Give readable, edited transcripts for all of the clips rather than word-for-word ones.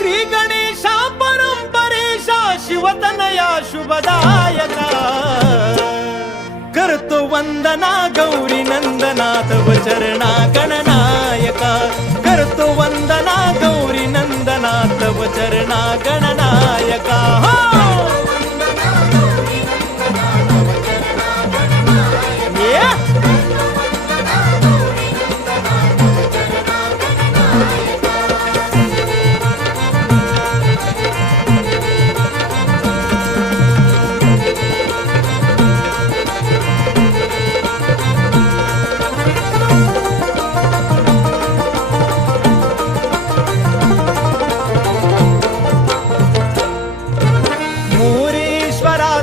श्री गणेशा परंपरेशा शिवतनया शुभदायका करतो वंदना गौरी नंदना तव चरणा गणनायका करतो वंदना गौरी नंदना तव चरणा गणनायका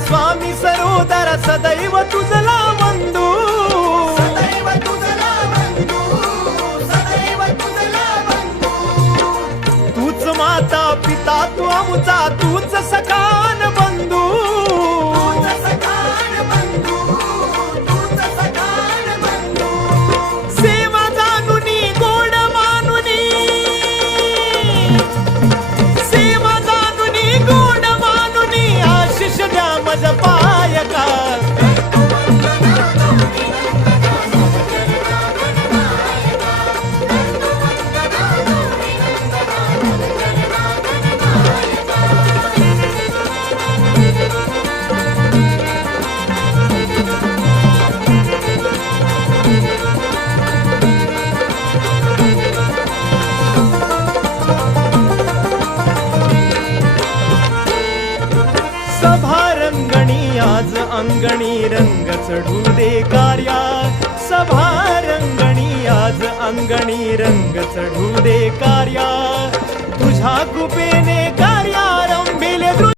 स्वामी सरोदर सदैव तुझला वंदू सदैव तुझला वंदू सदैव तुझला वंदू तूच माता पिता तू आमचा तूच सखान बंधू तूच सखान बंधू तूच सखान बंधू सेवा जानुनी गोड मानुनी सेवा जानुनी गोड मानुनी आशिष द्या मज पायका सभारंगणी आज अंगणी रंग चढू दे कार्या सभारंगणी आज अंगणी रंग चढू दे कार्या तुझ्या कृपेने